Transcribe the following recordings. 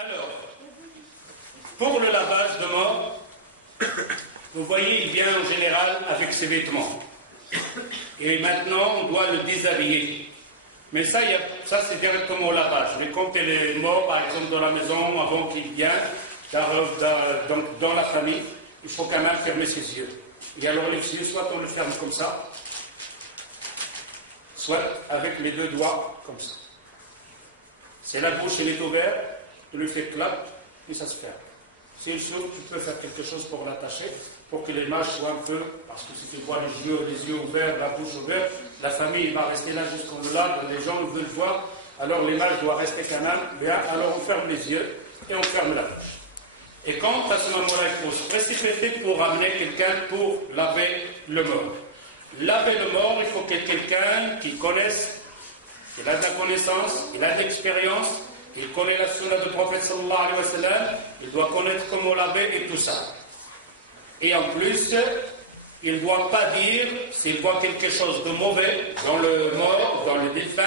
Alors, pour le lavage de mort, vous voyez, il vient en général avec ses vêtements. Et maintenant, on doit le déshabiller. Mais ça, c'est directement au lavage. Mais quand il est mort, par exemple, dans la maison, avant qu'il vienne, dans la famille, il faut quand même fermer ses yeux. Et alors, les yeux, soit on le ferme comme ça, soit avec les deux doigts, comme ça. Si la bouche elle est ouverte, tu lui fais clap, et ça se ferme. Si il s'ouvre, tu peux faire quelque chose pour l'attacher, pour que l'image soit un peu, parce que si tu vois les yeux ouverts, la bouche ouverte, la famille va rester là jusqu'au delà, les gens veulent voir, alors l'image doit rester quand même bien, alors on ferme les yeux et on ferme la bouche. Et quand à ce moment-là, il faut se précipiter pour amener quelqu'un pour laver le mort. Laver le mort, il faut que quelqu'un qui connaisse, il a de la connaissance, il a de l'expérience, il connaît la sunna du prophète sallallahu alayhi wa sallam, il doit connaître comment laver et tout ça. Et en plus, il ne doit pas dire, s'il voit quelque chose de mauvais dans le mort, dans le défunt,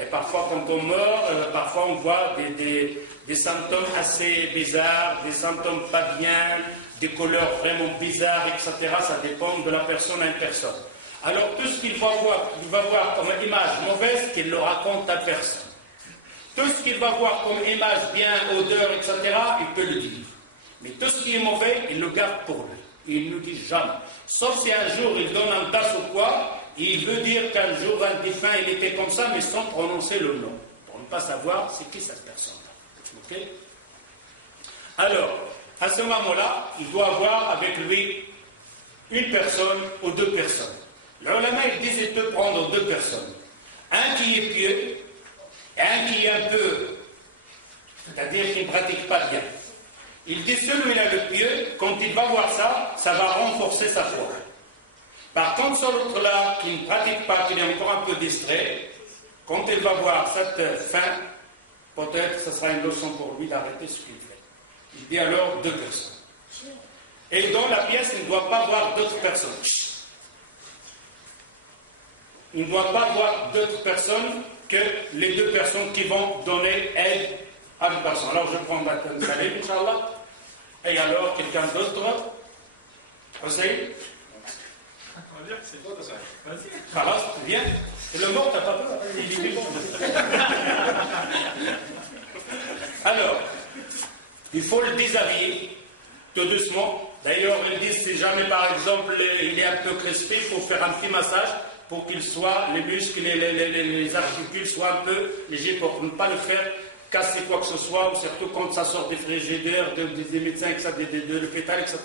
et parfois quand on meurt, parfois on voit des symptômes assez bizarres, des symptômes pas bien, des couleurs vraiment bizarres, etc. Ça dépend de la personne à une personne. Alors tout ce qu'il va voir comme image mauvaise, qu'il le raconte à personne. Tout ce qu'il va voir comme image bien, odeur, etc., il peut le dire. Mais tout ce qui est mauvais, il le garde pour lui. Il ne le dit jamais. Sauf si un jour il donne un tasse ou quoi, il veut dire qu'un jour un défunt il était comme ça, mais sans prononcer le nom. Pour ne pas savoir c'est qui cette personne. Ok? Alors, à ce moment-là, il doit avoir avec lui une personne ou deux personnes. L'ulama, il disait de prendre deux personnes. Un qui est pieux, et un qui est un peu, c'est-à-dire qui ne pratique pas bien. Il dit celui-là le pieux, quand il va voir ça, ça va renforcer sa foi. Par contre, celui-là qui ne pratique pas, qui est encore un peu distrait, quand il va voir cette fin, peut-être ce sera une leçon pour lui d'arrêter ce qu'il fait. Il dit alors deux personnes. Et dans la pièce, il ne doit pas voir d'autres personnes. Il ne doit pas voir d'autres personnes que les deux personnes qui vont donner aide à une personne. Alors je prends maintenant Salim, Inch'Allah. Et alors quelqu'un d'autre? Hussein? On va dire que c'est toi de ça. Vas-y. Khalas, viens. Et le mort, t'as pas peur? Il est bon. Alors, il faut le déshabiller tout doucement. D'ailleurs, ils disent si jamais par exemple il est un peu crispé, il faut faire un petit massage pour qu'il soit, les muscles, les articules soient un peu légers pour ne pas le faire casser quoi que ce soit, ou surtout quand ça sort des frigidaires, des médecins, de l'hôpital, etc.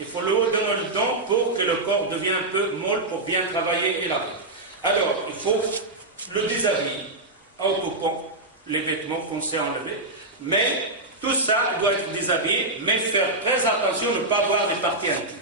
Il faut le haut donner le temps pour que le corps devienne un peu molle pour bien travailler et laver. Alors, il faut le déshabiller en coupant les vêtements qu'on s'est enlevés, mais tout ça doit être déshabillé, mais faire très attention de ne pas voir les parties intimes.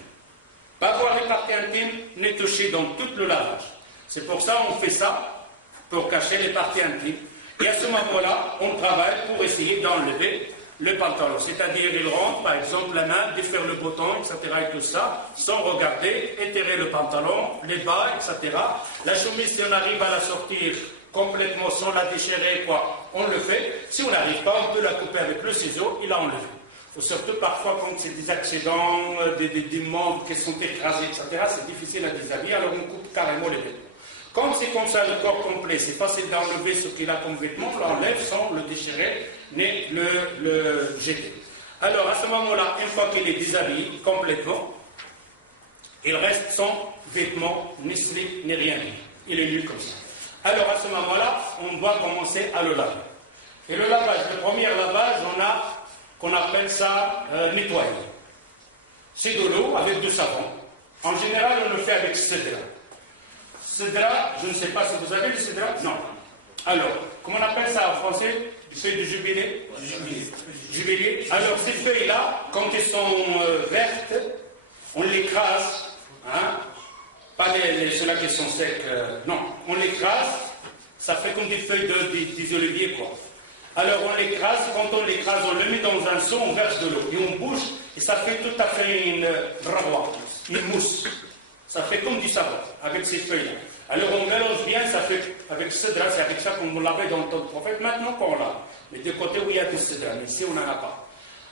Pas voir les parties intimes, ni toucher dans tout le lavage. C'est pour ça qu'on fait ça, pour cacher les parties intimes. Et à ce moment-là, on travaille pour essayer d'enlever le pantalon. C'est-à-dire, il rentre, par exemple, la main, défaire le bouton, etc. et tout ça, sans regarder, étirer le pantalon, les bas, etc. La chemise, si on arrive à la sortir complètement sans la déchirer, quoi, on le fait. Si on n'arrive pas, on peut la couper avec le ciseau, il a enlevé. Ou surtout, parfois, quand c'est des accidents, des membres qui sont écrasés, etc., c'est difficile à déshabiller, alors on coupe carrément les vêtements. Comme c'est comme ça le corps complet, c'est facile d'enlever ce qu'il a comme vêtement, on l'enlève sans le déchirer ni le jeter. Alors à ce moment-là, une fois qu'il est déshabillé complètement, il reste sans vêtement, ni slip, ni rien. Il est nu comme ça. Alors à ce moment-là, on doit commencer à le laver. Et le lavage, le premier lavage, on a qu'on appelle ça nettoyer. C'est de l'eau avec du savon. En général, on le fait avec cédra. Cédra, je ne sais pas si vous avez du cédra. Non. Alors, comment on appelle ça en français? Des feuilles de jubilé. Jubilé. Alors, ces feuilles-là, quand elles sont vertes, on les écrase. Hein? Pas ceux-là qui sont secs. Non, on l'écrase. Ça fait comme des feuilles des oliviers, quoi. Alors, on l'écrase. Quand on l'écrase, on le met dans un seau, on verse de l'eau. Et on bouge, et ça fait tout à fait une rawa, une mousse. Ça fait comme du savon, avec ces feuilles-là. Alors on mélange bien, ça fait avec cédra, c'est avec ça qu'on l'avait dans le temps du prophète, maintenant qu'on l'a. Mais du côté où il y a du cédra, mais ici on n'en a pas.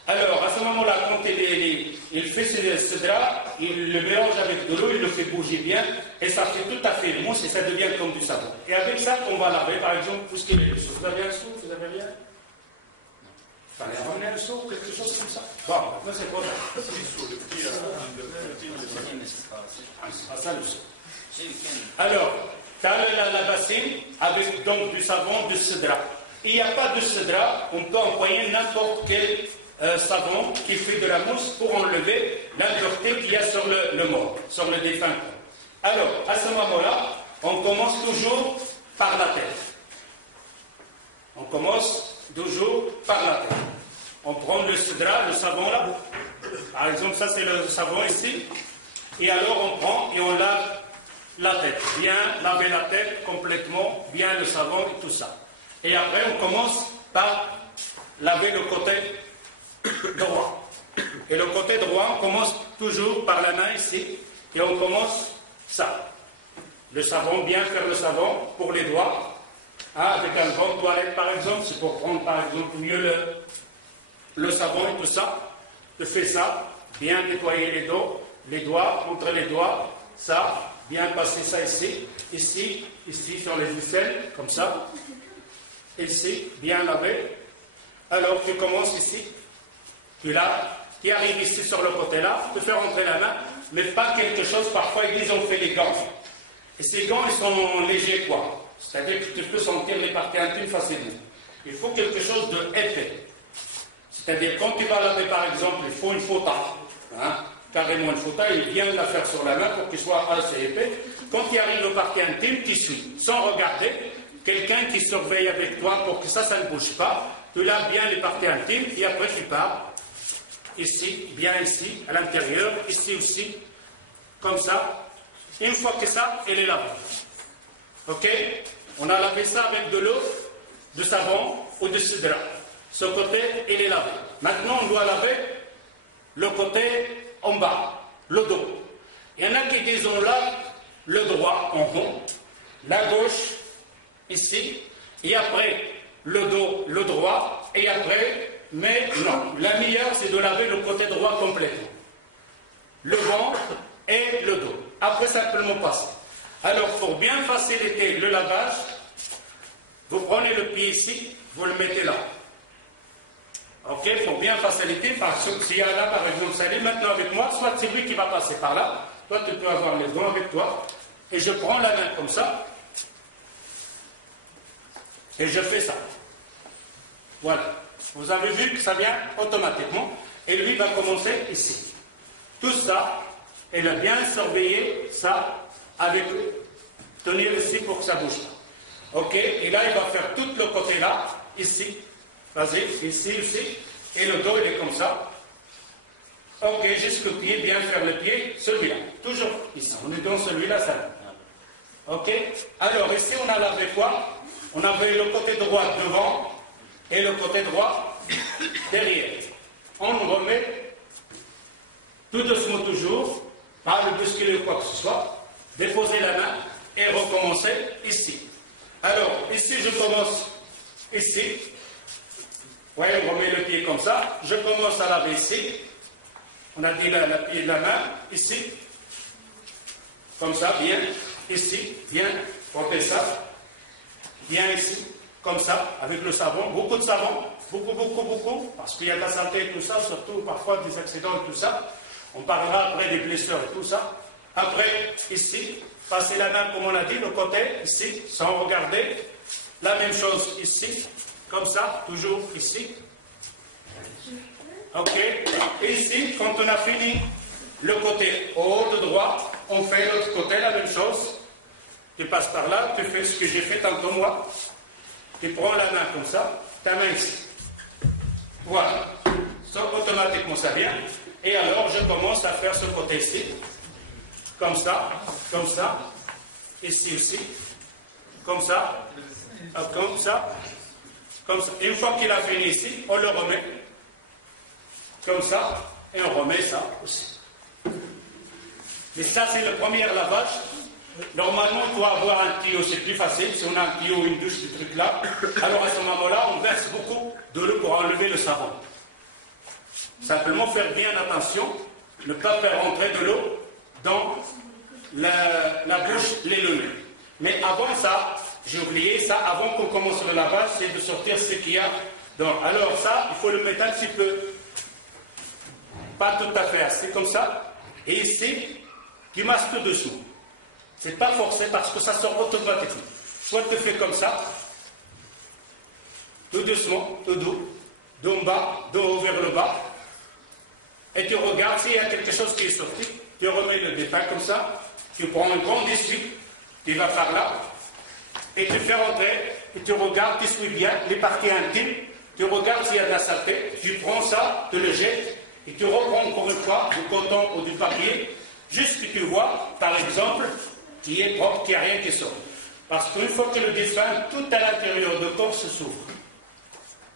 Alors à ce moment-là, quand il fait ce cédra, il le mélange avec de l'eau, il le fait bouger bien, et ça fait tout à fait mousse et ça devient comme du savon. Et avec ça, on va laver, par exemple, tout ce qui est les choses. Vous avez un seau, vous avez rien? Il fallait ramener un seau, quelque chose comme ça. Bon, maintenant c'est quoi ça? Ah, ça le seau. Alors, tu as la bassine avec donc du savon, du cédra. Il n'y a pas de cédra, on peut employer n'importe quel savon qui fait de la mousse pour enlever l'impureté qu'il y a sur le mort, sur le défunt. Alors, à ce moment-là, on commence toujours par la tête. On commence toujours par la tête. On prend le cédra, le savon là. Par exemple, ça c'est le savon ici. Et alors on prend et on lave la tête. Bien laver la tête complètement, bien le savon et tout ça. Et après on commence par laver le côté droit. Et le côté droit, on commence toujours par la main ici. Et on commence ça. Le savon, bien faire le savon pour les doigts. Avec un bon toilette par exemple, c'est pour prendre par exemple mieux le savon et tout ça. Je fais ça, bien nettoyer les doigts, entre les doigts, ça, bien passer ça ici, ici sur les aisselles, comme ça. Ici, bien laver. Alors tu commences ici, tu laves, tu arrives ici sur le côté là, tu fais rentrer la main, mais pas quelque chose, parfois ils ont fait les gants. Et ces gants, ils sont légers quoi. C'est-à-dire que tu peux sentir les parties intimes facilement. Il faut quelque chose de épais. C'est-à-dire, quand tu vas laver par exemple, il faut une fauta, carrément une fauta, il vient la faire sur la main pour qu'il soit assez épais. Quand il arrive aux parties intimes, tu suis, sans regarder, quelqu'un qui surveille avec toi pour que ça ne bouge pas. Tu laves bien les parties intimes, et après tu pars, ici, bien ici, à l'intérieur, ici aussi, comme ça. Une fois que ça, elle est lavée. Ok? On a lavé ça avec de l'eau, de savon ou de cédra. Ce côté, il est lavé. Maintenant, on doit laver le côté en bas, le dos. Il y en a qui disent on lave le droit en rond, la gauche ici, et après le dos, le droit, et après, mais non, la meilleure c'est de laver le côté droit complètement. Le ventre et le dos. Après, simplement passer. Alors, pour bien faciliter le lavage, vous prenez le pied ici, vous le mettez là. Ok, pour bien faciliter, parce que s'il y a là, par exemple, Salim, maintenant avec moi, soit c'est lui qui va passer par là, toi tu peux avoir les gants avec toi, et je prends la main comme ça, et je fais ça. Voilà. Vous avez vu que ça vient automatiquement, et lui va commencer ici. Tout ça, il a bien surveillé ça avec tenir ici pour que ça bouge pas. Ok, et là il va faire tout le côté là, ici. Vas-y, ici, et le dos il est comme ça. Ok, jusqu'au pied, bien faire le pied, celui-là, toujours ici. On est dans celui-là, ça. Ok, alors ici on a lavé quoi? On avait le côté droit devant et le côté droit derrière. On remet tout doucement toujours, pas le bousculer ou quoi que ce soit, déposer la main et recommencer ici. Alors, ici je commence ici. Oui, on remet le pied comme ça. Je commence à laver ici. On a dit la pied de la main, ici. Comme ça, bien. Ici, bien. On fait ça. Bien ici. Comme ça, avec le savon. Beaucoup de savon. Beaucoup, beaucoup, beaucoup. Parce qu'il y a de la santé et tout ça, surtout parfois des accidents et tout ça. On parlera après des blessures et tout ça. Après, ici, passer la main, comme on a dit, le côté, ici, sans regarder. La même chose ici. Comme ça, toujours ici. Ok. Et ici, quand on a fini le côté haut de droit, on fait l'autre côté, la même chose. Tu passes par là, tu fais ce que j'ai fait tantôt moi. Tu prends la main comme ça, ta main ici. Voilà. Ça, automatiquement, ça vient. Et alors, je commence à faire ce côté ici. Comme ça, ici aussi. Comme ça, comme ça. Comme ça. Une fois qu'il a fini ici, on le remet comme ça, et on remet ça aussi. Mais ça, c'est le premier lavage Normalement, il faut avoir un tuyau, c'est plus facile. Si on a un tuyau, une douche, ce truc-là, alors à ce moment-là, on verse beaucoup de l'eau pour enlever le savon. Simplement faire bien attention, ne pas faire rentrer de l'eau dans la bouche, les lunettes. Mais avant ça, j'ai oublié ça, avant qu'on commence le lavage, c'est de sortir ce qu'il y a dans. Alors ça, il faut le mettre un petit peu, pas tout à fait assez comme ça. Et ici, tu masses tout doucement. C'est pas forcé parce que ça sort automatiquement. Soit tu fais comme ça, tout doucement, tout doux, dos en bas, dos haut vers le bas, et tu regardes s'il y a quelque chose qui est sorti, tu remets le détail comme ça, tu prends un grand essuie, tu vas par là, et tu fais rentrer, et tu regardes, tu suis bien les parties intimes, tu regardes s'il y a de la saleté, tu prends ça, tu le jettes, et tu reprends encore une fois du coton ou du papier, juste que tu vois, par exemple, qui est propre, qu'il n'y a rien qui sort. Parce qu'une fois que le dessin, tout à l'intérieur du corps se s'ouvre.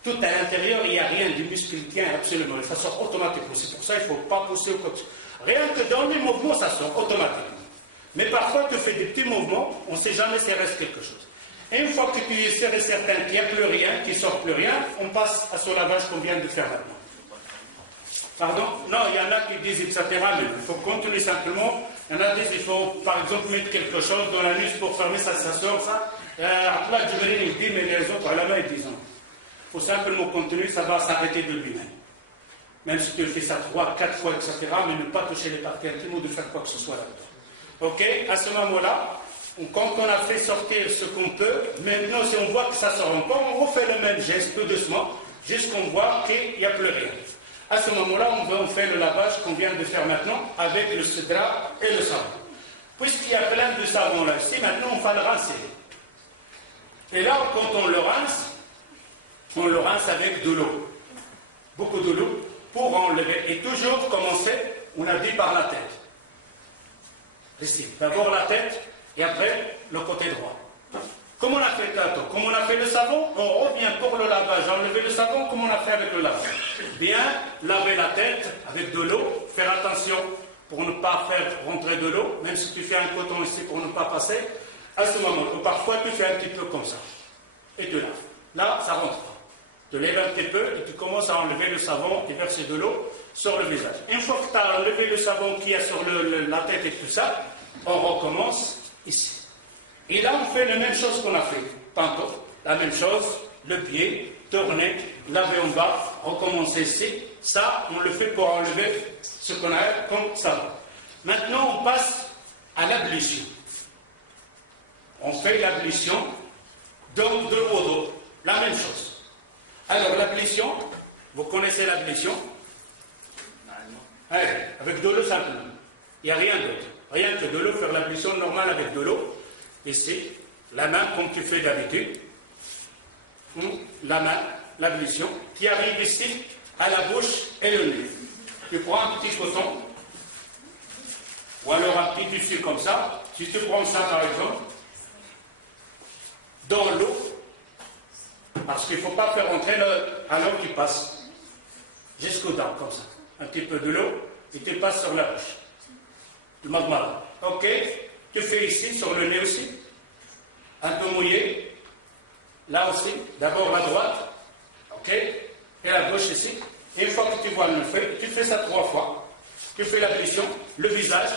Tout à l'intérieur, il n'y a rien, du muscle qui tient absolument. Ça sort automatiquement. C'est pour ça qu'il ne faut pas pousser au côté. Rien que dans les mouvements, ça sort automatiquement. Mais parfois, tu fais des petits mouvements, on ne sait jamais s'il reste quelque chose. Et une fois que tu es sûr et certain qu'il n'y a plus rien, qu'il ne sort plus rien, on passe à ce lavage qu'on vient de faire maintenant. Pardon? Non, il y en a qui disent, etc. Mais il faut continuer simplement. Il y en a qui disent, il faut par exemple mettre quelque chose dans la nuque pour fermer ça, ça sort ça. Après, Djibril, il dit, mais les autres, à la main, ils disent, il faut simplement continuer, ça va s'arrêter de lui-même. Même si tu fais ça 3, 4 fois, etc., mais ne pas toucher les parties intimes ou de faire quoi que ce soit là-dedans. Ok? À ce moment-là, quand on a fait sortir ce qu'on peut, maintenant, si on voit que ça sort encore, on refait le même geste, tout doucement, jusqu'on voit qu'il n'y a plus rien. À ce moment-là, on fait le lavage qu'on vient de faire maintenant avec le drap et le savon. Puisqu'il y a plein de savon là ici, maintenant on va le rincer. Et là, quand on le rince avec de l'eau. Beaucoup de l'eau pour enlever. Et toujours commencer, on a dit par la tête. Ici, d'abord la tête et après le côté droit. Comme on a fait tantôt, comme on a fait le savon, on revient pour le lavage, enlever le savon comme on a fait avec le lavage. Bien laver la tête avec de l'eau, faire attention pour ne pas faire rentrer de l'eau, même si tu fais un coton ici pour ne pas passer, à ce moment, ou parfois tu fais un petit peu comme ça, et tu laves. Là, ça rentre pas. Tu lèves un petit peu et tu commences à enlever le savon et verser de l'eau sur le visage. Une fois que tu as enlevé le savon qu'il y a sur la tête et tout ça, on recommence ici. Et là, on fait la même chose qu'on a fait tantôt. La même chose, le pied, tourner, laver en bas, recommencer ici. Ça, on le fait pour enlever ce qu'on a comme savon. Maintenant, on passe à l'ablution. On fait l'ablution donc de l'eau d'eau. La même chose. Alors, l'ablution, vous connaissez l'ablution? Avec de l'eau simplement. Il n'y a rien d'autre. Rien que de l'eau, faire l'ablution normale avec de l'eau. Ici, la main comme tu fais d'habitude, la main, l'ablution, qui arrive ici à la bouche et le nez. Tu prends un petit coton, ou alors un petit tissu comme ça. Si tu prends ça par exemple, dans l'eau, parce qu'il ne faut pas faire entrer à l'eau qui passe jusqu'aux dents, comme ça. Un petit peu de l'eau, et tu passes sur la bouche. Le magma. Ok? Tu fais ici, sur le nez aussi, un peu mouillé, là aussi, d'abord la droite, ok, et la gauche ici. Et une fois que tu vois le fait, tu fais ça 3 fois. Tu fais l'ablution, le visage,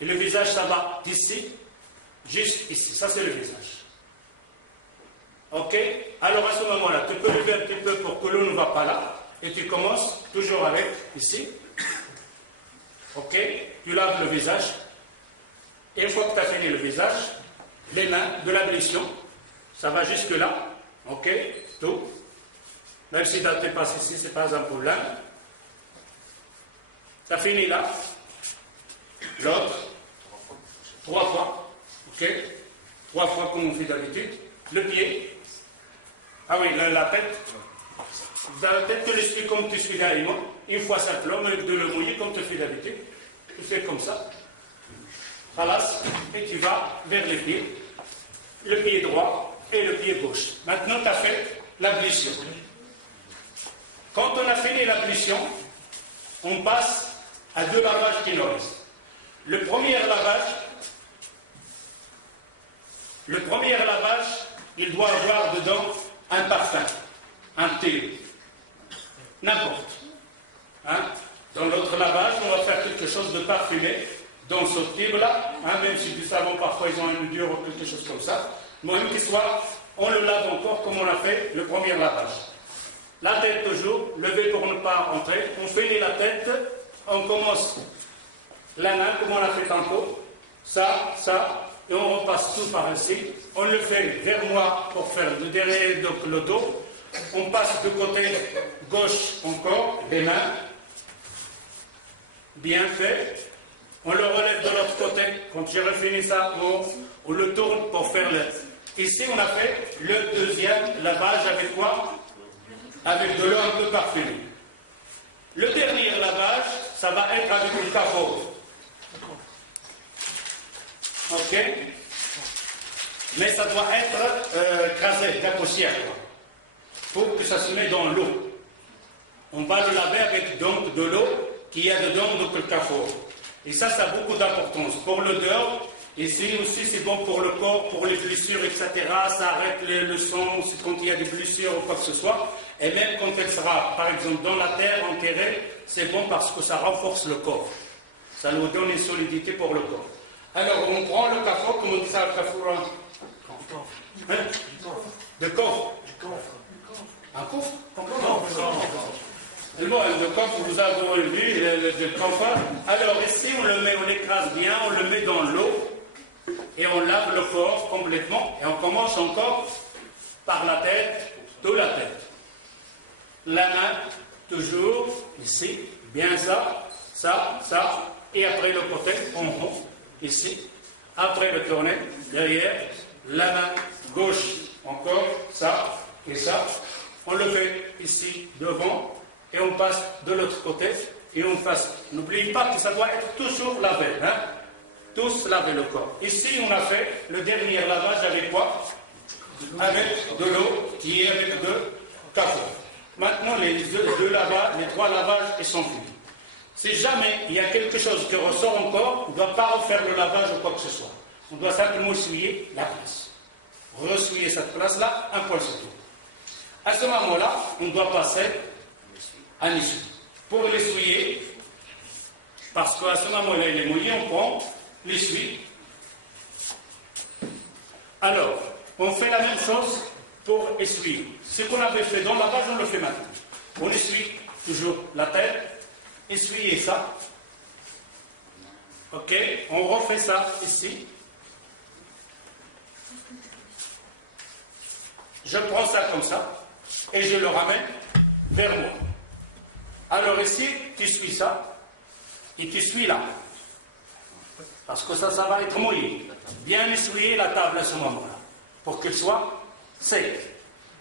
et le visage ça va d'ici, juste ici. Ça c'est le visage. Ok? Alors à ce moment-là, tu peux lever un petit peu pour que l'eau ne va pas là, et tu commences toujours avec ici. Ok? Tu laves le visage. Et une fois que tu as fini le visage, les mains de l'ablution, ça va jusque là, ok, tout. Même si ça te passe ici, ce n'est pas un problème. Ça finit là. L'autre, 3 fois, ok, 3 fois comme on fait d'habitude. Le pied, ah oui, la tête. Dans la tête, tu l'essuies comme tu suis d'ailleurs, une fois simplement, avec de l'eau mouillée comme tu fais d'habitude. Tu fais comme ça. Et tu vas vers les pieds, le pied droit et le pied gauche. Maintenant, tu as fait l'ablution. Quand on a fini l'ablution, on passe à 2 lavages qui nous restent. Le premier lavage, Le premier lavage, il doit avoir dedans un parfum, un thé, n'importe. Hein? Dans l'autre lavage, on va faire quelque chose de parfumé, dans ce type-là, hein, même si du savon, parfois ils ont une dure ou quelque chose comme ça. Même qu'il soit, on le lave encore comme on a fait le premier lavage. La tête toujours, levée pour ne pas rentrer. On finit la tête, on commence la main comme on a fait tantôt, ça, et on repasse tout par ici. On le fait vers moi pour faire le derrière, donc le dos. On passe du côté gauche encore, des mains, bien fait. On le relève de l'autre côté. Quand j'ai refini ça, on le tourne pour faire le... Ici, on a fait le deuxième lavage avec quoi? Avec de l'eau un peu parfumée. Le dernier lavage, ça va être avec le cafot. Ok? Mais ça doit être écrasé, de la poussière, quoi, pour que ça se mette dans l'eau. On va le laver avec donc de l'eau qui a dedans donc le cafot. Et ça a beaucoup d'importance. Pour l'odeur, ici aussi c'est bon pour le corps, pour les blessures, etc. Ça arrête le sang quand il y a des blessures ou quoi que ce soit. Et même quand elle sera, par exemple, dans la terre, enterrée, c'est bon parce que ça renforce le corps. Ça nous donne une solidité pour le corps. Alors, on prend le cafot, comment on dit ça, le cafot? Hein? De coffre. Un coffre? Le coffre, vous avez vu, le coffre. Alors, ici, on le met, on l'écrase bien, on le met dans l'eau, et on lave le corps complètement, et on commence encore par la tête, de la tête. La main, toujours, ici, bien ça, et après le côté, en haut, ici, après le tourner, derrière, la main gauche, encore, ça, et ça, on le fait ici, devant, et on passe de l'autre côté, et on passe, n'oubliez pas que ça doit être toujours lavé, hein, tous laver le corps. Ici, on a fait le dernier lavage avec quoi? Avec de l'eau, qui est avec de café. Maintenant, les trois lavages, ils sont finis. Si jamais il y a quelque chose qui ressort encore, on ne doit pas refaire le lavage ou quoi que ce soit. On doit simplement essuyer la place. Ressuyer cette place-là, un point sur tout. À ce moment-là, on doit passer à l'essuie. Pour l'essuyer, parce qu'à ce moment-là, il est mouillé, on prend l'essuie. Alors, on fait la même chose pour essuyer. Ce qu'on avait fait dans le lavage, on le fait maintenant. On essuie toujours la tête, essuyer ça. Ok, on refait ça ici. Je prends ça comme ça et je le ramène vers moi. Alors ici, tu suis ça et tu suis là. Parce que ça va être mouillé. Bien essuyer la table à ce moment-là pour qu'elle soit sec.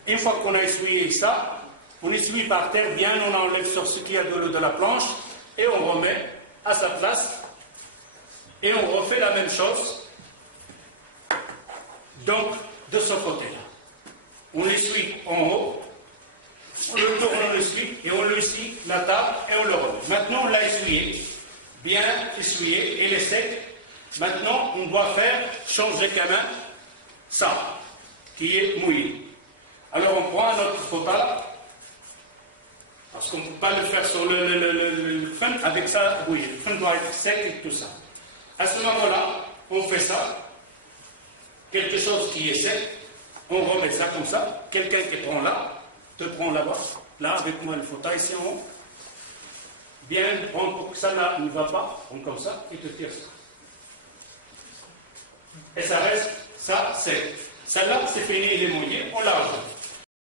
Une fois qu'on a essuyé ça, on essuie par terre bien, on enlève sur ce qu'il y a de l'eau de la planche et on remet à sa place et on refait la même chose donc de ce côté-là. On l'essuie en haut, on le tourne, on l'essuie et on l'essuie la table et on le remet. Maintenant on l'a essuyé, bien essuyé, et il est sec. Maintenant on doit changer quand même ça, qui est mouillé. Alors on prend un autre total, parce qu'on ne peut pas le faire sur le fun avec ça, oui, le fun doit être sec et tout ça. À ce moment-là, on fait ça, quelque chose qui est sec, on remet ça comme ça, quelqu'un qui prend là, te prend là-bas, là avec moi le fauteuil ici en haut, bien prendre pour que ça là ne va pas, prends comme ça, et te tire ça. Et ça reste, ça sec. Celle-là, c'est fini, il est mouillé, on la rajoute.